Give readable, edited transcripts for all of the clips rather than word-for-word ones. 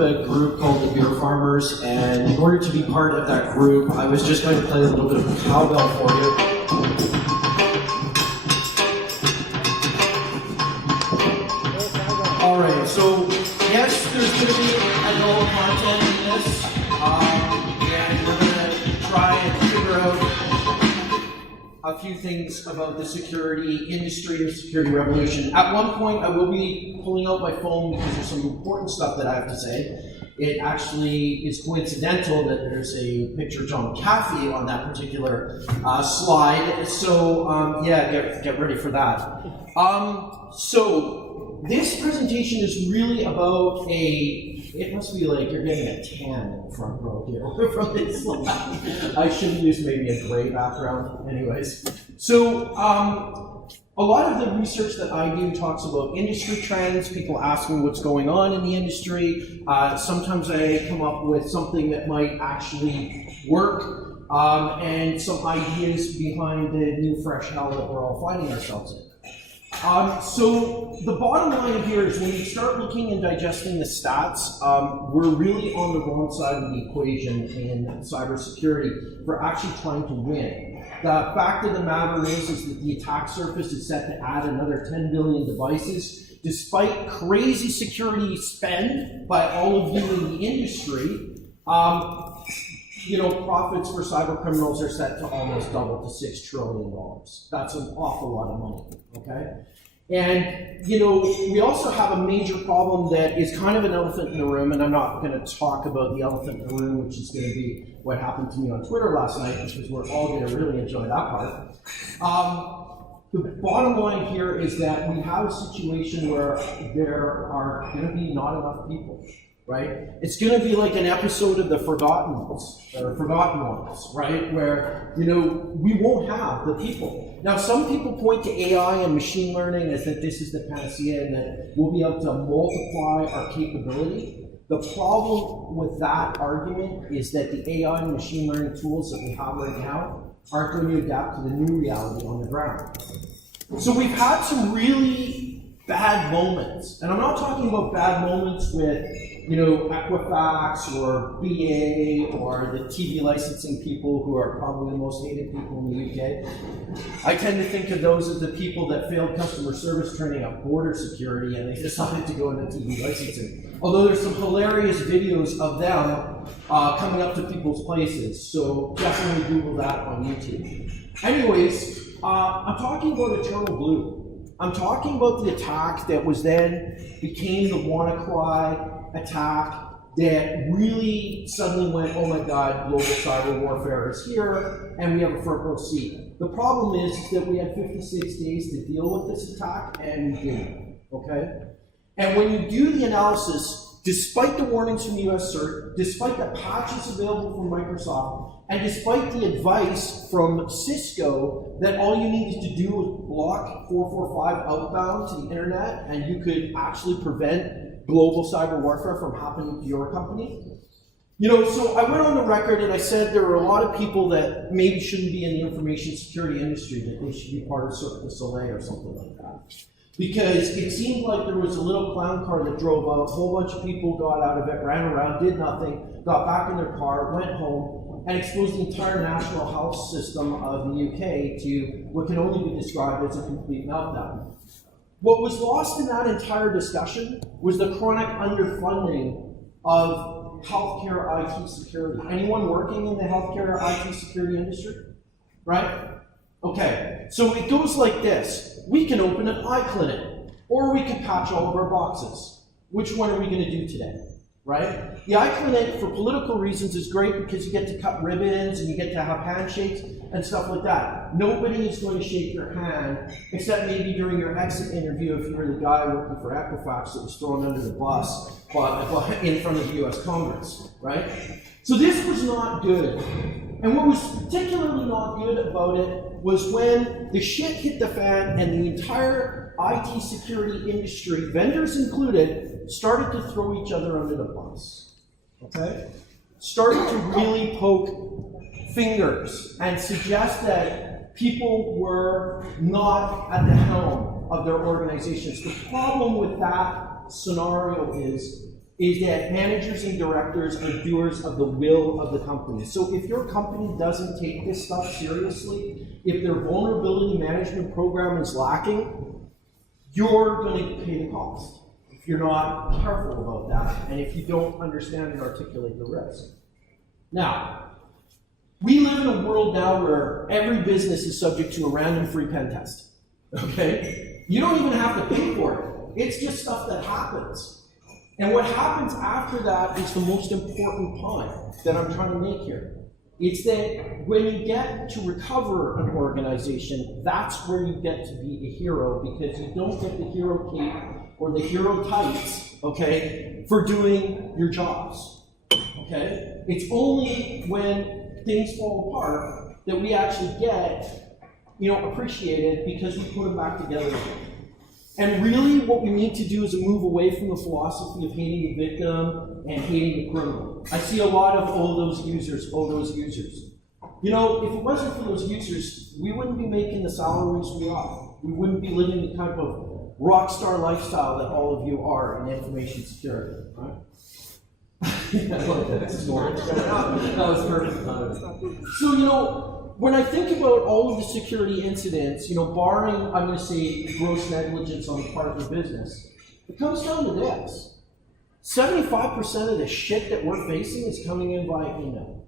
of a group called the Beer Farmers, and in order to be part of that group, I was just going to play a little bit of cowbell for you. All right, so yes, there's going to be adult content in this, and we're going to try and figure out a few things about the security industry, the security revolution. At one point, I will be pulling out my phone because there's some important stuff that I have to say. It actually is coincidental that there's a picture of John McAfee on that particular slide. So yeah, get ready for that. So this presentation is really about it must be like you're getting a tan in the front row here from this slide. I should use maybe a gray background. Anyways, so a lot of the research that I do talks about industry trends. People ask me what's going on in the industry. Sometimes I come up with something that might actually work, and some ideas behind the new fresh hell that we're all finding ourselves in. So the bottom line here is when you start looking and digesting the stats, we're really on the wrong side of the equation in cybersecurity for actually trying to win. The fact of the matter is that the attack surface is set to add another 10 billion devices, despite crazy security spend by all of you in the industry. Profits for cyber criminals are set to almost double to $6 trillion. That's an awful lot of money, okay? And, we also have a major problem that is kind of an elephant in the room, and I'm not going to talk about the elephant in the room, which is going to be what happened to me on Twitter last night, because we're all going to really enjoy that part. The bottom line here is that we have a situation where there are going to be not enough people. Right? It's going to be like an episode of The Forgotten Ones, right? Where, we won't have the people. Now, some people point to AI and machine learning as that this is the panacea and that we'll be able to multiply our capability. The problem with that argument is that the AI and machine learning tools that we have right now aren't going to adapt to the new reality on the ground. So we've had some really bad moments, and I'm not talking about bad moments with Equifax or BA or the TV licensing people who are probably the most hated people in the UK. I tend to think of those as the people that failed customer service training at border security and they decided to go into TV licensing. Although there's some hilarious videos of them coming up to people's places, so definitely Google that on YouTube. Anyways, I'm talking about Eternal Blue. I'm talking about the attack that was then became the WannaCry attack that really suddenly went, oh my God, global cyber warfare is here, and we have a front row seat. The problem is that we had 56 days to deal with this attack, and we didn't, okay? And when you do the analysis, despite the warnings from US CERT, despite the patches available from Microsoft, and despite the advice from Cisco that all you needed to do was block 445 outbound to the internet, and you could actually prevent global cyber warfare from happening to your company. So I went on the record and I said there were a lot of people that maybe shouldn't be in the information security industry, that they should be part of Cirque du Soleil or something like that. Because it seemed like there was a little clown car that drove out, a whole bunch of people got out of it, ran around, did nothing, got back in their car, went home, and exposed the entire national health system of the UK to what can only be described as a complete meltdown. What was lost in that entire discussion was the chronic underfunding of healthcare IT security. Anyone working in the healthcare IT security industry? Right? Okay, so it goes like this. We can open an iClinic, or we can patch all of our boxes. Which one are we going to do today? Right? The iClinic, for political reasons, is great because you get to cut ribbons and you get to have handshakes and stuff like that. Nobody is going to shake your hand, except maybe during your exit interview if you were the guy working for Equifax that was thrown under the bus in front of the US Congress, right? So this was not good. And what was particularly not good about it was when the shit hit the fan and the entire IT security industry, vendors included, started to throw each other under the bus, okay? Started to really poke fingers and suggest that people were not at the helm of their organizations. The problem with that scenario is is that managers and directors are doers of the will of the company. So if your company doesn't take this stuff seriously, if their vulnerability management program is lacking, you're going to pay the cost if you're not careful about that and if you don't understand and articulate the risk. Now, we live in a world now where every business is subject to a random free pen test. Okay? You don't even have to pay for it. It's just stuff that happens. And what happens after that is the most important point that I'm trying to make here. It's that when you get to recover an organization, that's where you get to be a hero, because you don't get the hero cape or the hero tights, okay, for doing your jobs. Okay? It's only when things fall apart that we actually get, appreciated because we put them back together again. And really what we need to do is move away from the philosophy of hating the victim and hating the criminal. I see a lot of, those users. If it wasn't for those users, we wouldn't be making the salaries we are. We wouldn't be living the type of rock star lifestyle that all of you are in information security, right? I like that story. That was perfect. So, when I think about all of the security incidents, barring, I'm going to say, gross negligence on the part of the business, it comes down to this. 75% of the shit that we're facing is coming in via email.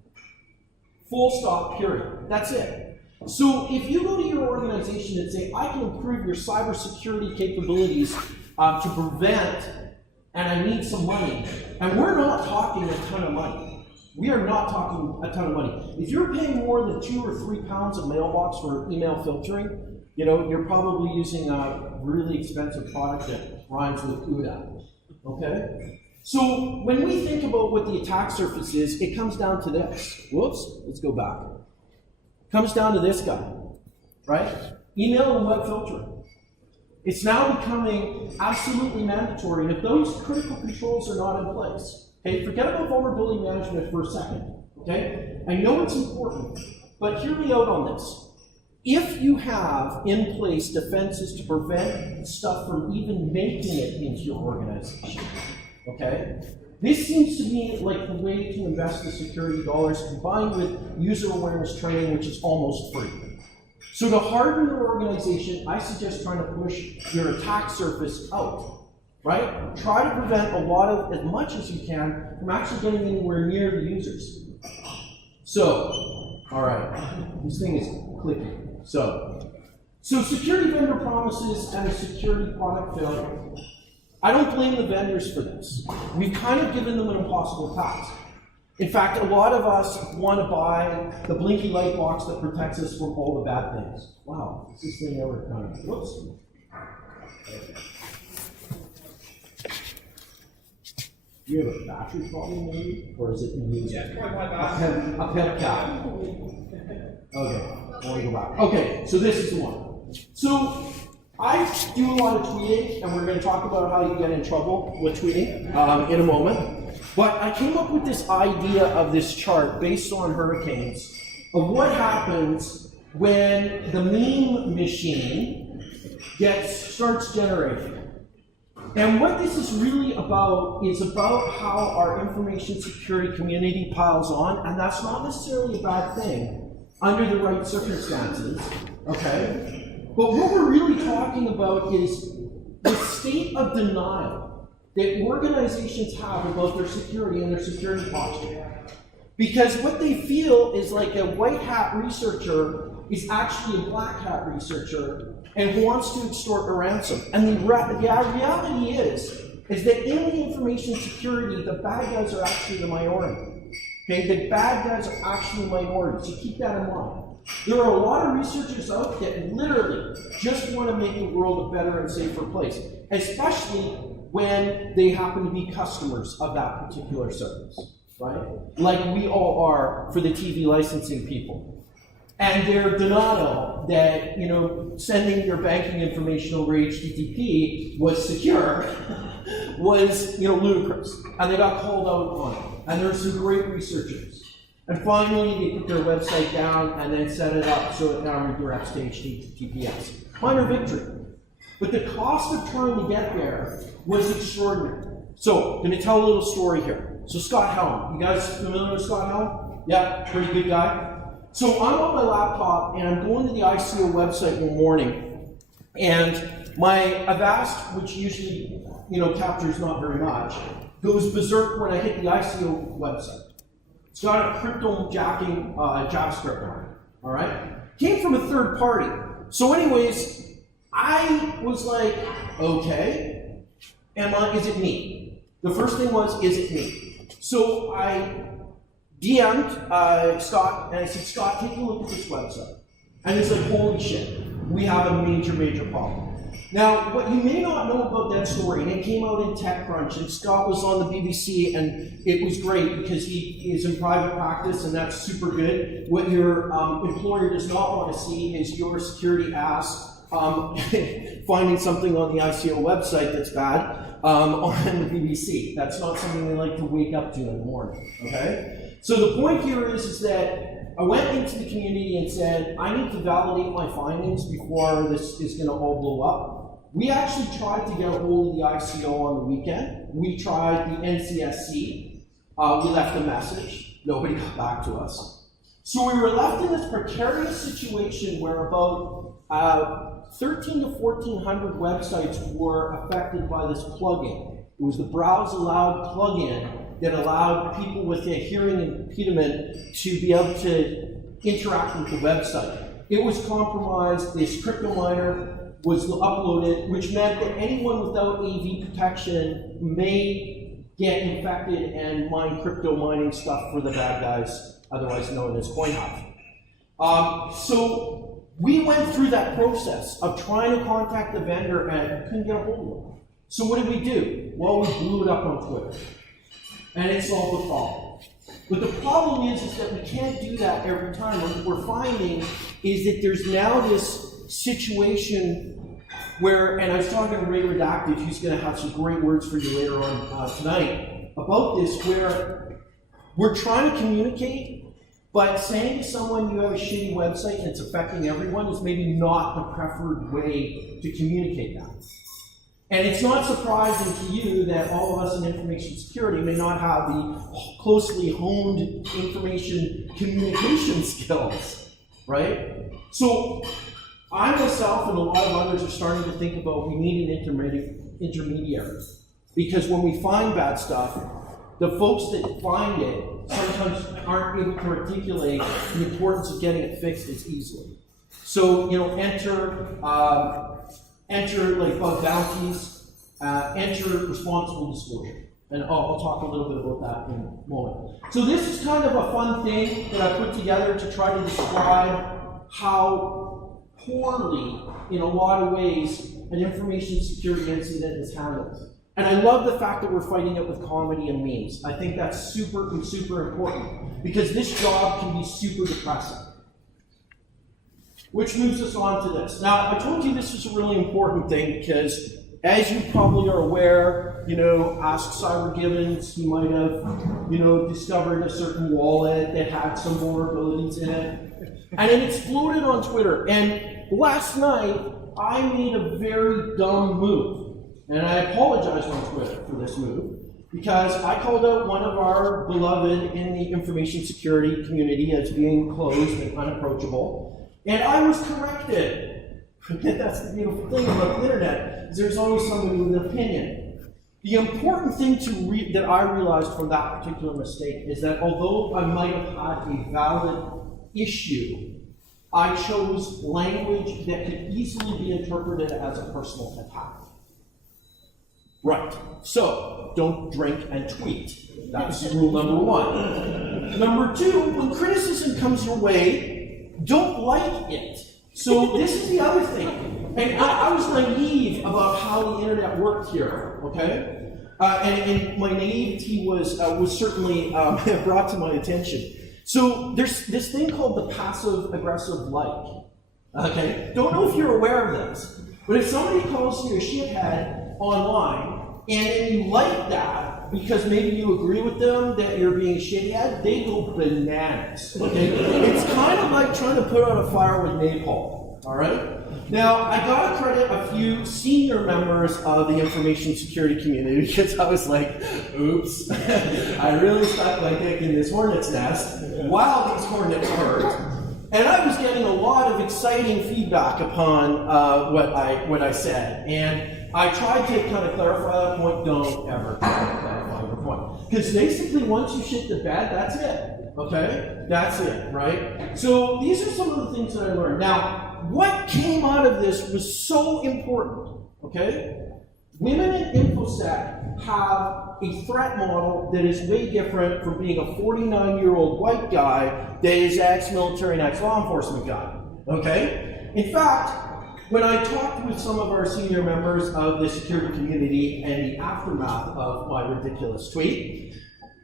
Full stop, period. That's it. So if you go to your organization and say, I can improve your cybersecurity capabilities to prevent, and I need some money, and we're not talking a ton of money. We are not talking a ton of money. If you're paying more than 2 or 3 pounds of mailbox for email filtering, you're probably using a really expensive product that rhymes with UDA. Okay? So when we think about what the attack surface is, it comes down to this. Whoops, let's go back. It comes down to this guy, right? Email and web filtering. It's now becoming absolutely mandatory, and if those critical controls are not in place, okay, forget about vulnerability management for a second, okay? I know it's important, but hear me out on this. If you have in place defenses to prevent stuff from even making it into your organization, okay? This seems to me like the way to invest the security dollars combined with user awareness training, which is almost free. So to harden your organization, I suggest trying to push your attack surface out. Right? Try to prevent as much as you can from actually getting anywhere near the users. So, all right, this thing is clicking. So security vendor promises and a security product failure. I don't blame the vendors for this. We've kind of given them an impossible task. In fact, a lot of us want to buy the blinky light box that protects us from all the bad things. Wow, is this thing ever kind of, whoops. Okay. Do you have a battery problem maybe? Or is it in music? Yeah, probably my battery. A pep cap. Okay, I want to go back. Okay, so this is the one. So I do a lot of tweeting, and we're going to talk about how you get in trouble with tweeting in a moment. But I came up with this idea of this chart based on hurricanes of what happens when the meme machine starts generating. And what this is really about is about how our information security community piles on, and that's not necessarily a bad thing under the right circumstances, okay? But what we're really talking about is the state of denial that organizations have about their security and their security posture. Because what they feel is like a white hat researcher is actually a black hat researcher and wants to extort a ransom. And the reality is that in the information security, the bad guys are actually the minority. Okay, the bad guys are actually minorities, so keep that in mind. There are a lot of researchers out that literally just want to make the world a better and safer place, especially when they happen to be customers of that particular service, right? Like we all are for the TV licensing people. And their denial that, sending your banking information over HTTP was secure was, ludicrous. And they got called out on it. And there were some great researchers. And finally, they put their website down and then set it up so it now redirects to HTTPS. Minor victory. But the cost of trying to get there was extraordinary. So, I'm going to tell a little story here. So, Scott Helm. You guys familiar with Scott Helm? Yeah, pretty good guy. So, I'm on my laptop, and I'm going to the ICO website one morning, and my Avast, which usually, captures not very much, goes berserk when I hit the ICO website. It's got a crypto jacking JavaScript on it, all right? Came from a third party. So anyways, I was like, okay, is it me? The first thing was, is it me? So I DM'd Scott, and I said, Scott, take a look at this website. And he's like, holy shit, we have a major, major problem. Now, what you may not know about that story, and it came out in TechCrunch, and Scott was on the BBC, and it was great because he is in private practice, and that's super good. What your employer does not want to see is your security ass finding something on the ICO website that's bad on the BBC. That's not something they like to wake up to in the morning, okay? So the point here is that I went into the community and said, I need to validate my findings before this is going to all blow up. We actually tried to get a hold of the ICO on the weekend. We tried the NCSC. We left a message. Nobody got back to us. So we were left in this precarious situation where about 1,300 to 1,400 websites were affected by this plugin. It was the Browse Aloud plugin that allowed people with a hearing impediment to be able to interact with the website. It was compromised. This crypto miner was uploaded, which meant that anyone without AV protection may get infected and mine crypto mining stuff for the bad guys, otherwise known as CoinHub. So we went through that process of trying to contact the vendor and couldn't get a hold of them. So what did we do? Well, we blew it up on Twitter, and it solved the problem. But the problem is that we can't do that every time. What we're finding is that there's now this situation where, and I was talking to Ray Redacted, who's going to have some great words for you later on tonight, about this, where we're trying to communicate, but saying to someone you have a shitty website and it's affecting everyone is maybe not the preferred way to communicate that. And it's not surprising to you that all of us in information security may not have the closely honed information communication skills, right? So I myself and a lot of others are starting to think about we need an intermediary. Because when we find bad stuff, the folks that find it sometimes aren't able to articulate the importance of getting it fixed as easily. So, enter like bug bounties, enter responsible disclosure. And I'll talk a little bit about that in a moment. So this is kind of a fun thing that I put together to try to describe how poorly, in a lot of ways, an information security incident is handled. And I love the fact that we're fighting it with comedy and memes. I think that's super important, because this job can be super depressing. Which moves us on to this. Now, I told you this was a really important thing because, as you probably are aware, ask Cyber Gibbons, he might have, discovered a certain wallet that had some vulnerabilities in it. And it exploded on Twitter. And last night, I made a very dumb move. And I apologized on Twitter for this move, because I called out one of our beloved in the information security community as being closed and unapproachable. And I was corrected. That's the beautiful thing about the internet, is there's always somebody with an opinion. The important thing that I realized from that particular mistake is that although I might have had a valid issue, I chose language that could easily be interpreted as a personal attack. Right, so don't drink and tweet. That's rule number one. Number two, when criticism comes your way, don't like it. So this is the other thing. And I was naive about how the internet worked here, okay? And my naivety was certainly brought to my attention. So there's this thing called the passive-aggressive like. Okay? Don't know if you're aware of this, but if somebody calls you a shithead online, and then you like that because maybe you agree with them that you're being a shithead, they go bananas. Okay? It's kind of like trying to put out a fire with napalm. all right? Now, I gotta credit a few senior members of the information security community because I was like, oops, I really stuck my dick in this hornet's nest while these hornets hurt. And I was getting a lot of exciting feedback upon what I said. And I tried to kind of clarify that point. Don't ever clarify your point. Because basically, once you shit the bed, that's it. Okay? That's it, right? So these are some of the things that I learned. Now, what came out of this was so important, okay? Women in InfoSec have a threat model that is way different from being a 49-year-old white guy that is ex-military and ex-law enforcement guy, okay? In fact, when I talked with some of our senior members of the security community and the aftermath of my ridiculous tweet,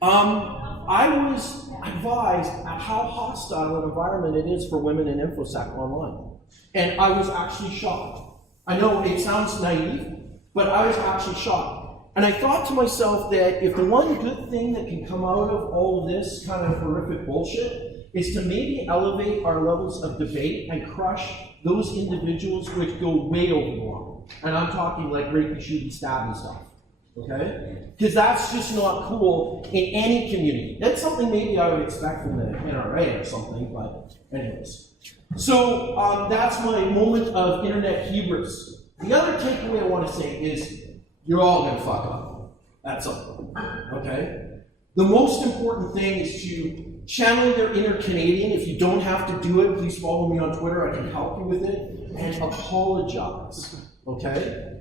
I was advised at how hostile an environment it is for women in InfoSec online. And I was actually shocked. I know it sounds naive, but I was actually shocked. And I thought to myself that if the one good thing that can come out of all of this kind of horrific bullshit is to maybe elevate our levels of debate and crush those individuals which go way over the line. And I'm talking like rapey, shooty, stabby stuff. Okay? Because that's just not cool in any community. That's something maybe I would expect from the NRA or something, but anyways. So that's my moment of internet hubris. The other takeaway I want to say is you're all going to fuck up at some point. Okay? The most important thing is to channel your inner Canadian. If you don't have to do it, please follow me on Twitter. I can help you with it. And apologize. Okay?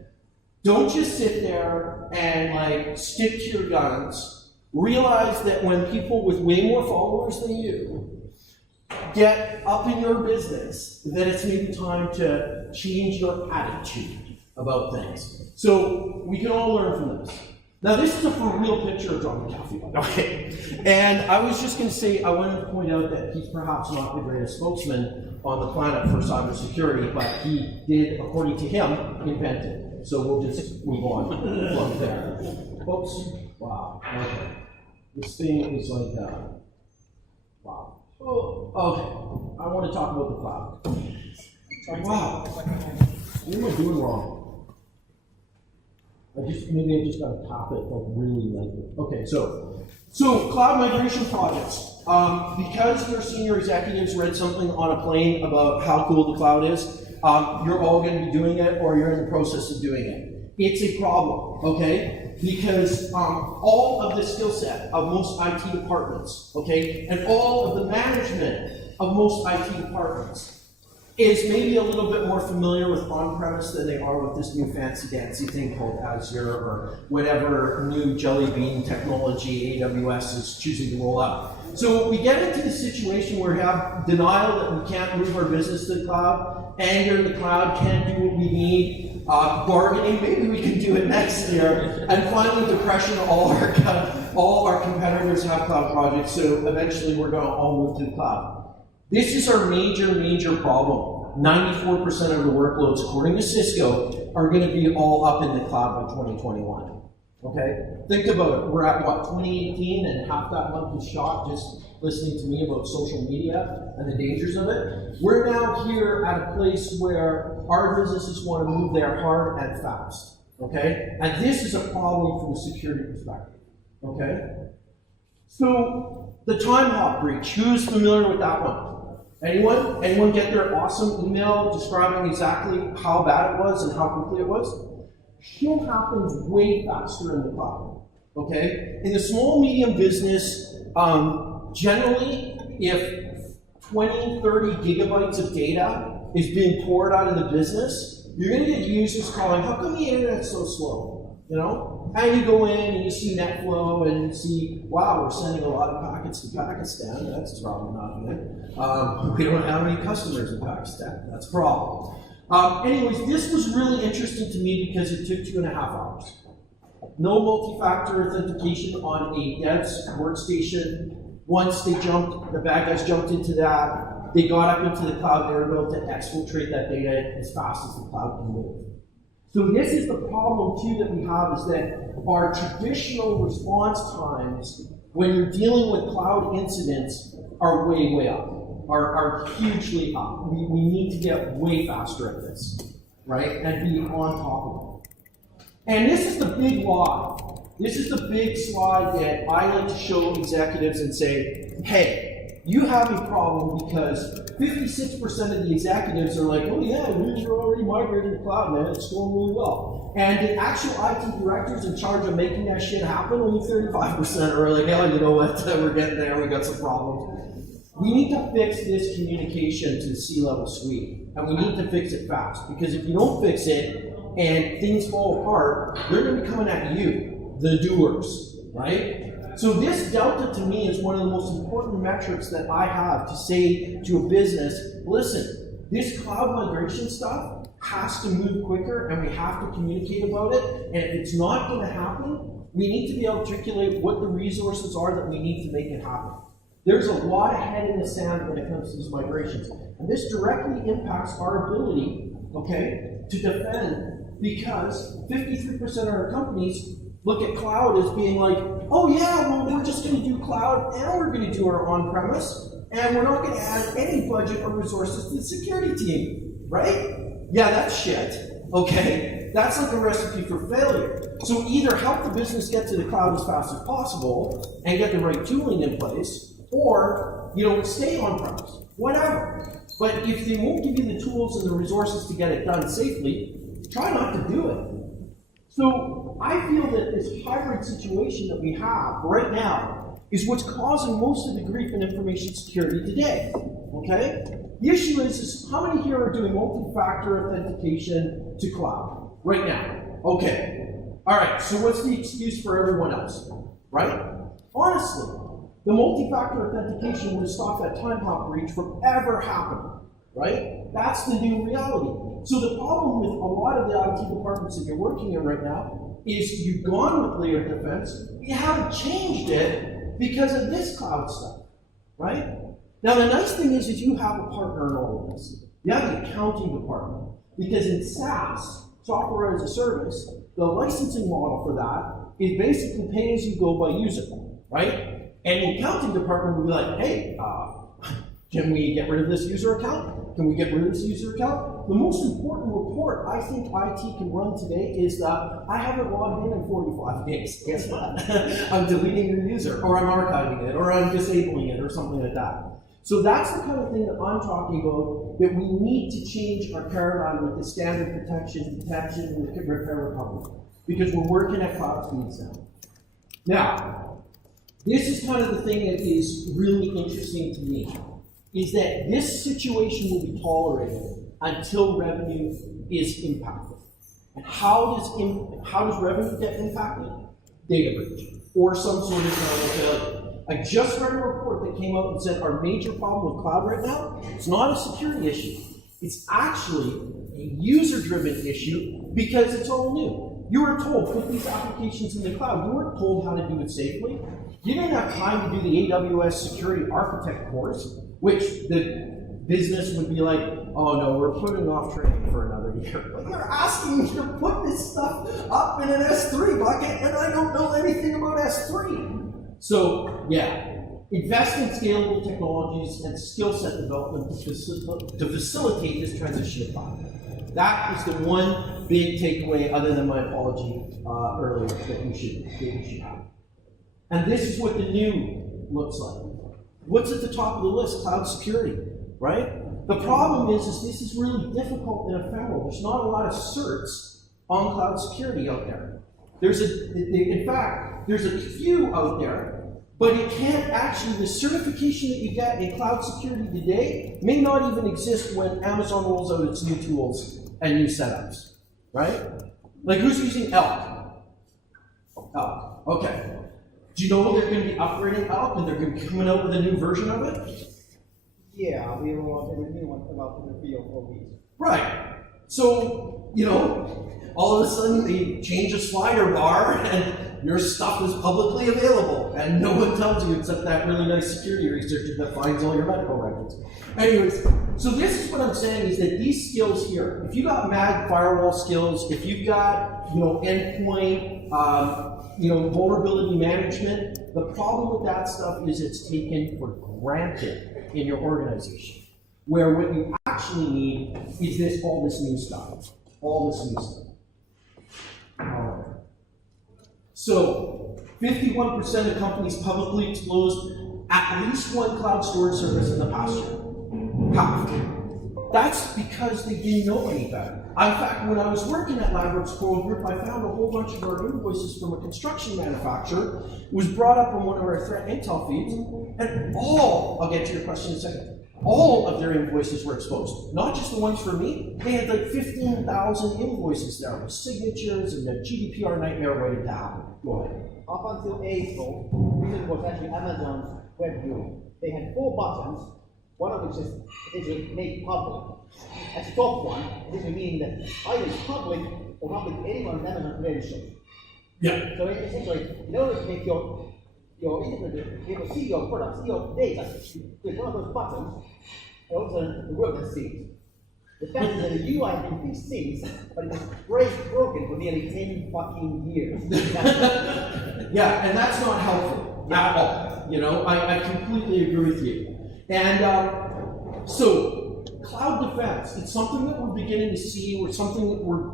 Don't just sit there and like stick to your guns. Realize that when people with way more followers than you get up in your business, that it's maybe time to change your attitude about things. So we can all learn from this. Now this is a for real picture of John McAfee. Okay. And I was just going to say, I wanted to point out that he's perhaps not the greatest spokesman on the planet for cybersecurity, but he did, according to him, invent it. So we'll just move on from there. Oops. Wow. Okay. This thing is like that. Wow. Oh, okay. I want to talk about the cloud. Wow. What am I doing wrong? Maybe I just got to top it like really lightly. Okay, so cloud migration projects. Because your senior executives read something on a plane about how cool the cloud is, you're all going to be doing it, or you're in the process of doing it. It's a problem, okay? Because all of the skill set of most IT departments, okay, and all of the management of most IT departments is maybe a little bit more familiar with on-premise than they are with this new fancy-dancy thing called Azure or whatever new jelly bean technology AWS is choosing to roll out. So we get into the situation where we have denial that we can't move our business to the cloud, anger in the cloud, can't do what we need, bargaining, maybe we can do it next year, and finally depression, all our competitors have cloud projects, so eventually we're going to all move to the cloud. This is our major problem. 94% of the workloads, according to Cisco, are going to be all up in the cloud by 2021. Okay? Think about it. We're at, what, 2018, and half that month is shot just listening to me about social media and the dangers of it. We're now here at a place where our businesses want to move there hard and fast. Okay? And this is a problem from a security perspective. Okay? So, the time hop breach. Who's familiar with that one? Anyone? Anyone get their awesome email describing exactly how bad it was and how quickly it was? Shit happens way faster in the cloud. Okay? In the small, medium business, generally, if 20, 30 gigabytes of data is being poured out of the business, you're going to get users calling, how come the internet's so slow? You know? And you go in and you see NetFlow and you see, wow, we're sending a lot of packets to Pakistan. That's probably not good. We don't have any customers in Pakistan. That's a problem. Anyways, this was really interesting to me because it took 2.5 hours. No multi-factor authentication on a dev's workstation. Once the bad guys jumped into that, they got up into the cloud, they were able to exfiltrate that data as fast as the cloud can move. So this is the problem too that we have, is that our traditional response times when you're dealing with cloud incidents are way up. are hugely up. We need to get way faster at this, right? And be on top of it. And this is the big why. This is the big slide that I like to show executives and say, hey, you have a problem because 56% of the executives are like, oh yeah, we're already migrating to the cloud, man, it's going really well. And the actual IT directors in charge of making that shit happen, only 35% are like, oh, you know what, we're getting there, we got some problems. We need to fix this communication to the C-level suite, and we need to fix it fast, because if you don't fix it and things fall apart, they're going to be coming at you, the doers, right? So this delta to me is one of the most important metrics that I have to say to a business, listen, this cloud migration stuff has to move quicker and we have to communicate about it. And if it's not going to happen, we need to be able to articulate what the resources are that we need to make it happen. There's a lot of head in the sand when it comes to these migrations. And this directly impacts our ability, okay, to defend, because 53% of our companies look at cloud as being like, oh yeah, well, we're just going to do cloud and we're going to do our on-premise and we're not going to add any budget or resources to the security team, right? Yeah, that's shit, okay? That's like a recipe for failure. So either help the business get to the cloud as fast as possible and get the right tooling in place, or, you know, stay on-premise, whatever. But if they won't give you the tools and the resources to get it done safely, try not to do it. So I feel that this hybrid situation that we have right now is what's causing most of the grief in information security today, okay? The issue is how many here are doing multi-factor authentication to cloud right now? Okay, all right, so what's the excuse for everyone else, right? Honestly, the multi-factor authentication would have stopped that time hop breach from ever happening, right? That's the new reality. So the problem with a lot of the IT departments that you're working in right now is you've gone with layered defense, you haven't changed it because of this cloud stuff, right? Now the nice thing is you have a partner in all of this. You have the accounting department, because in SaaS, software as a service, the licensing model for that is basically pay as you go by user, right? And the accounting department would be like, hey, can we get rid of this user account? Can we get rid of this user account? The most important report I think IT can run today is that I haven't logged in 45 days. Guess what? I'm deleting your user, or I'm archiving it, or I'm disabling it, or something like that. So that's the kind of thing that I'm talking about, that we need to change our paradigm with the standard protection, and repair recovery, because we're working at cloud speeds now. Now, this is kind of the thing that is really interesting to me, is that this situation will be tolerated until revenue is impacted. And how does revenue get impacted? Data breach, or some sort of failure. I just read a report that came out and said our major problem with cloud right now, it's not a security issue. It's actually a user-driven issue because it's all new. You were told, put these applications in the cloud. You weren't told how to do it safely. You didn't have time to do the AWS Security Architect course, which the business would be like, oh no, we're putting off training for another year. But you're asking me to put this stuff up in an S3 bucket, and I don't know anything about S3. So, yeah, invest in scalable technologies and skill set development to facilitate this transition to cloud. That is the one big takeaway, other than my apology earlier, that we should have. And this is what the new looks like. What's at the top of the list? Cloud security, right? The problem is this is really difficult and ephemeral. There's not a lot of certs on cloud security out there. In fact, there's a few out there, but it can't actually, the certification that you get in cloud security today may not even exist when Amazon rolls out its new tools and new setups, right? Like, who's using Elk? Elk, okay. Do you know they're going to be upgrading Elk and they're going to be coming out with a new version of it? Yeah, we were new one about 3 or 4 weeks. Right. So, you know, all of a sudden they change a slider bar and your stuff is publicly available and no one tells you except that really nice security researcher that finds all your medical records. Anyways, so this is what I'm saying, is that these skills here, if you got MAG firewall skills, if you've got, you know, endpoint, vulnerability management, the problem with that stuff is it's taken for granted. in your organization. Where what you actually need is all this new stuff. All this new stuff. All right. So, 51% of companies publicly disclosed at least one cloud storage service in the past year. Half. That's because they didn't know any better. In fact, when I was working at Ladbrokes Coral Group, I found a whole bunch of our invoices from a construction manufacturer. It was brought up on one of our threat intel feeds, and I'll get to your question in a second, all of their invoices were exposed. Not just the ones for me, they had like 15,000 invoices there with signatures and the GDPR nightmare waiting to happen. Go ahead. Up until April, this was actually Amazon's web view. They had 4 buttons, one of which is essentially make public. As the top one, essentially meaning that either it's public or public anyone's Amazon credentials. Yeah. So essentially, in order to make your internet be able to see your products, see your data, with one of those buttons, and also the world has seen. The fact is that the UI can fix things, but it was broken for nearly 10 fucking years. Yeah, and that's not helpful at all. You know, I completely agree with you. And so, cloud defense, it's something that we're beginning to see, or something that we're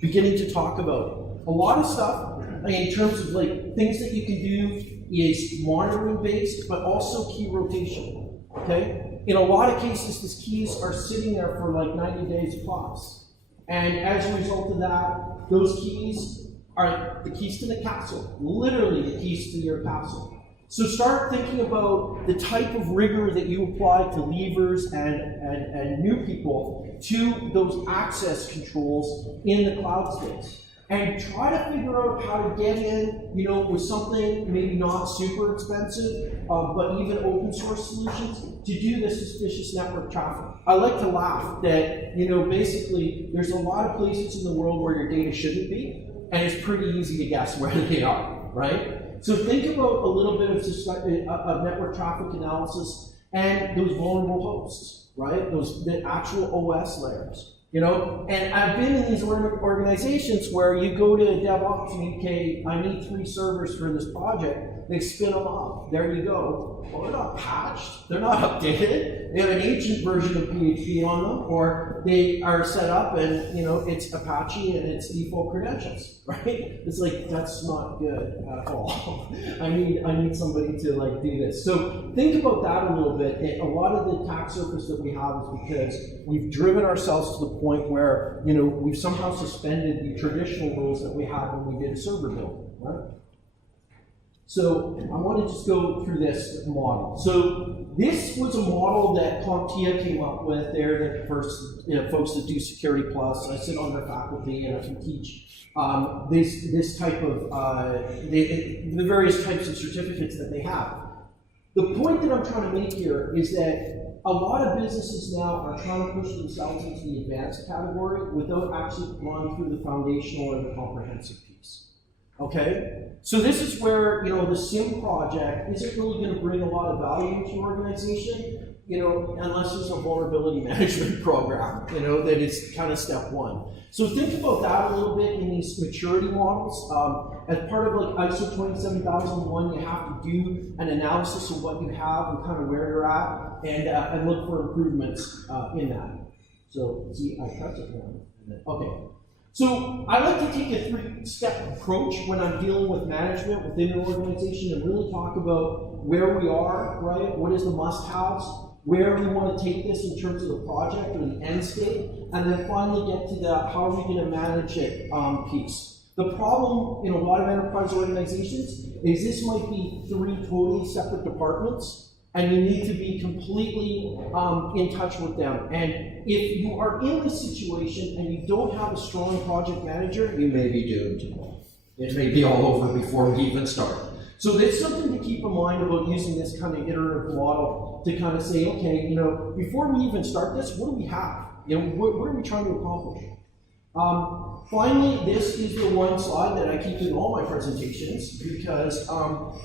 beginning to talk about. A lot of stuff, in terms of like things that you can do, is monitoring based, but also key rotation. Okay? In a lot of cases, these keys are sitting there for like 90 days plus. And as a result of that, those keys are the keys to the castle, literally the keys to your castle. So start thinking about the type of rigor that you apply to leavers and new people to those access controls in the cloud space. And try to figure out how to get in, you know, with something maybe not super expensive, but even open source solutions to do the suspicious network traffic. I like to laugh that, you know, basically there's a lot of places in the world where your data shouldn't be, and it's pretty easy to guess where they are, right? So think about a little bit of network traffic analysis and those vulnerable hosts, right? The actual OS layers. You know, and I've been in these organizations where you go to DevOps and you, okay, I need 3 servers for this project. They spin them up. There you go. Well, they're not patched. They're not updated. They have an ancient version of PHP on them, or they are set up and, you know, it's Apache and it's default credentials, right? It's like, that's not good at all. I need somebody to like do this. So think about that a little bit. A lot of the attack surface that we have is because we've driven ourselves to the point where, you know, we've somehow suspended the traditional rules that we had when we did a server build, right? So I want to just go through this model. So this was a model that CompTIA came up with. They're the first, you know, folks that do Security Plus. I sit on their faculty and I can teach this type of, the various types of certificates that they have. The point that I'm trying to make here is that a lot of businesses now are trying to push themselves into the advanced category without actually going through the foundational or the comprehensive piece. Okay? So this is where, you know, the SIM project isn't really going to bring a lot of value to your organization, you know, unless there's a vulnerability management program, you know, that is kind of step 1. So think about that a little bit in these maturity models. As part of like ISO 27001, you have to do an analysis of what you have and kind of where you're at, and look for improvements in that. So see, I press it one. Okay. So I like to take a 3-step approach when I'm dealing with management within an organization and really talk about where we are, right? What is the must-haves? Where we want to take this in terms of the project or the end state, and then finally get to the how are we going to manage it piece. The problem in a lot of enterprise organizations is this might be 3 totally separate departments, and you need to be completely in touch with them. And if you are in this situation and you don't have a strong project manager, you may be doomed. It may be all over before we even start. So there's something to keep in mind about using this kind of iterative model to kind of say, okay, you know, before we even start this, what do we have? You know, what are we trying to accomplish? Finally, this is the one slide that I keep in all my presentations because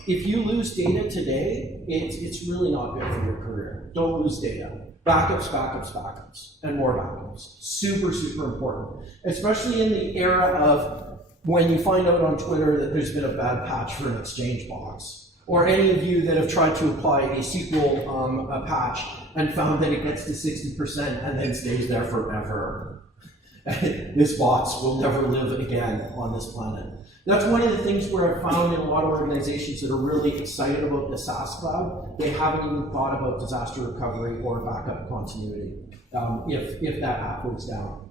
if you lose data today, it's really not good for your career. Don't lose data. Backups, backups, backups, and more backups. Super, super important. Especially in the era of when you find out on Twitter that there's been a bad patch for an Exchange box, Or any of you that have tried to apply a SQL patch and found that it gets to 60% and then stays there forever. This box will never live again on this planet. That's one of the things where I've found in a lot of organizations that are really excited about the SaaS cloud, they haven't even thought about disaster recovery or backup continuity if that app goes down.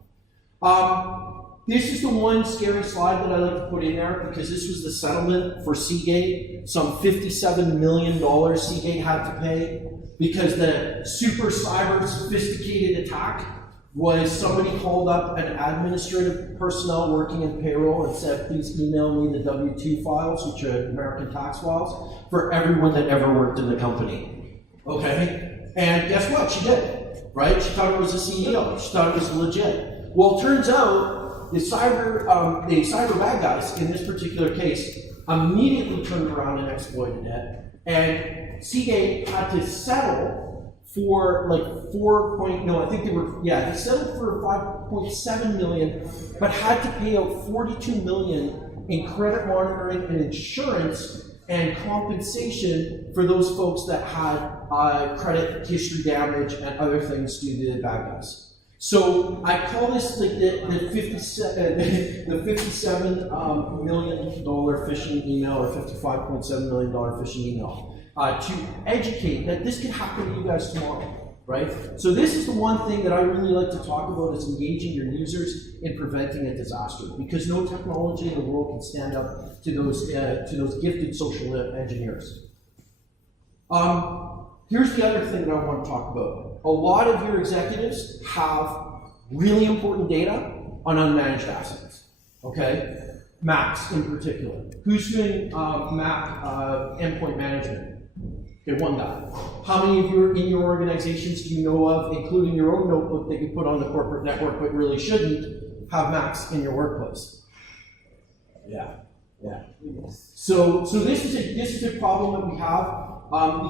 This is the one scary slide that I like to put in there because this was the settlement for Seagate. Some $57 million Seagate had to pay because the super cyber sophisticated attack was somebody called up an administrative personnel working in payroll and said, please email me the W-2 files, which are American tax files, for everyone that ever worked in the company. Okay? And guess what? She did. Right? She thought it was a CEO. She thought it was legit. Well, it turns out the cyber bad guys in this particular case immediately turned around and exploited it. And Seagate had to settle for like they settled for 5.7 million, but had to pay out 42 million in credit monitoring and insurance and compensation for those folks that had credit history damage and other things due to the bad guys. So I call this like the $57 million phishing email or $55.7 million phishing email. To educate that this could happen to you guys tomorrow, right? So this is the one thing that I really like to talk about is engaging your users in preventing a disaster, because no technology in the world can stand up to those gifted social engineers. Here's the other thing that I want to talk about. A lot of your executives have really important data on unmanaged assets, okay? Macs in particular. Who's doing Mac endpoint management? Okay, one guy. How many of you in your organizations do you know of, including your own notebook that you put on the corporate network but really shouldn't, have Macs in your workplace? Yeah. So this is a problem that we have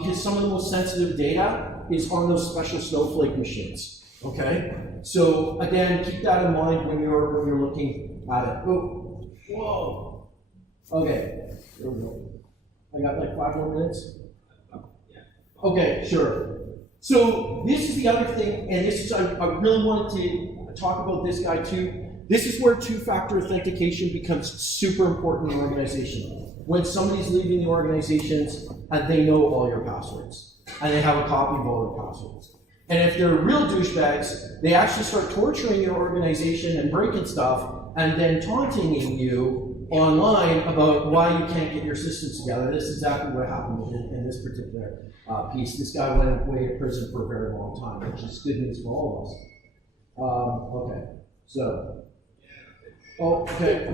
because some of the most sensitive data is on those special Snowflake machines. Okay? So again, keep that in mind when you're looking at it. Oh, whoa. Okay, there we go. I got like 5 more minutes. Okay, sure. So this is the other thing, and this is I really wanted to talk about this guy too. This is where two-factor authentication becomes super important in an organization. When somebody's leaving the organizations and they know all your passwords, and they have a copy of all your passwords. And if they're real douchebags, they actually start torturing your organization and breaking stuff, and then taunting you online about why you can't get your systems together. This is exactly what happened in this particular piece. This guy went away to prison for a very long time, which is good news for all of us. Okay, so, okay.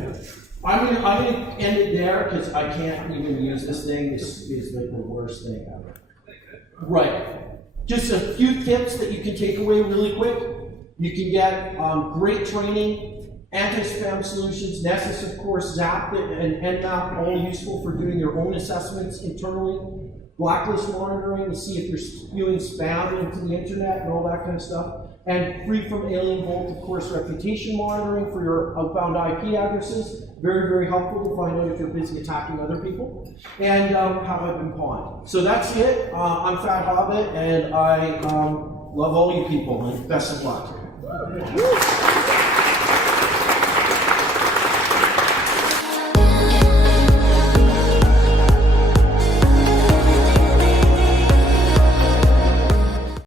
I'm gonna end it there because I can't even use this thing. This is like the worst thing ever. Right. Just a few tips that you can take away really quick. You can get great training, anti-spam solutions, Nessus, of course, Zap and Nmap, all useful for doing your own assessments internally. Blacklist monitoring to see if you're spewing spam into the internet and all that kind of stuff. And free from Alien Vault, of course, reputation monitoring for your outbound IP addresses. Very, very helpful to find out if you're busy attacking other people. And have I been pawned? So that's it. I'm Fat Hobbit, and I love all you people, and best of luck.